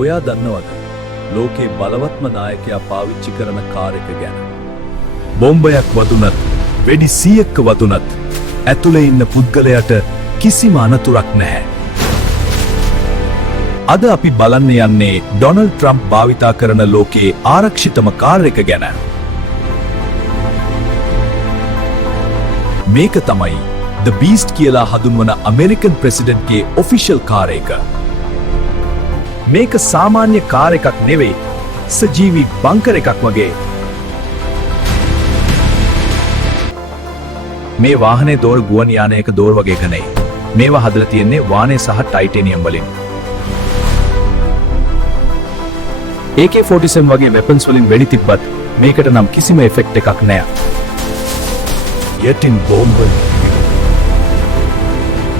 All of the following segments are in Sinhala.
ඔයා දන්නවද ලෝකේ බලවත්ම නායකයා පාවිච්චි කරන කාර් එක ගැන? බෝම්බයක් වදුනත්, වෙඩි 100ක් වදුනත් ඇතුලේ ඉන්න පුද්ගලයාට කිසිම අනතුරක් නැහැ. අද අපි බලන්න යන්නේ ඩොනල්ඩ් ට්‍රම්ප් භාවිතා කරන ලෝකේ ආරක්ෂිතම කාර් එක ගැන. මේක තමයි The Beast කියලා හඳුන්වන ඇමරිකන් ප්‍රෙසිඩන්ට්ගේ ඔෆිෂල් කාර් එක. මේක සාමාන්‍ය කාර් එකක් නෙවෙයි, සජීවී බංකර් එකක් වගේ. මේ වාහනේ දෝර ගුවන් යානයක දෝර වගේ එක නෙයි. මේවා හදලා තියෙන්නේ වානේ සහ ටයිටේනියම් වලින්. AK-47 වගේ වෙපන්ස් වලින් වෙඩි තිබ්බත් මේකට නම් කිසිම ඉෆෙක්ට් එකක් නෑ. යටින් බෝම්බ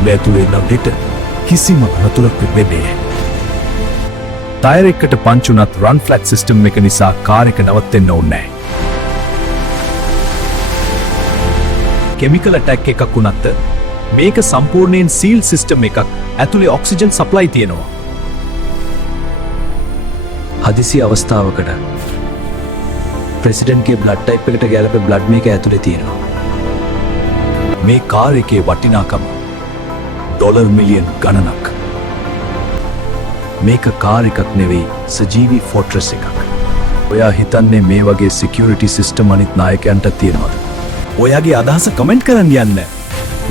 මේතුලේ නම් හිට කිසිම අනතුරක් වෙන්නේ නෑ. ටයර් එකකට පංච් උනත් රන් ෆ්ලැට් සිස්ටම් එක නිසා කාර් එක නවත්තෙන්න ඕනේ නෑ. කෙමිකල් ඇටැක් එකක් වුණත් මේක සම්පූර්ණයෙන් සීල් සිස්ටම් එකක්. ඇතුලේ ඔක්සිජන් සප්ලයි තියෙනවා. හදිසි අවස්ථාවකට ප්‍රෙසිඩන්ට්ගේ බ්ලඩ් ටයිප් එකට ගැලපෙ බ්ලඩ් මේක ඇතුලේ තියෙනවා. මේ කාර් එකේ වටිනාකම ඩොලර් මිලියන් ගණනක්. මේක කාර් එකක් නෙවෙයි, සජීවී ෆෝට්‍රස් එකක්. ඔයා හිතන්නේ මේ වගේ සිකියුරිටි සිස්ටම් අනිත් නායකයන්ට තියෙනවද? ඔයාගේ අදහස කමෙන්ට් කරන්න යන්න.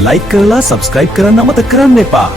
ලයික් කරලා සබ්ස්ක්‍රයිබ් කරන්න අමතක කරන්න එපා.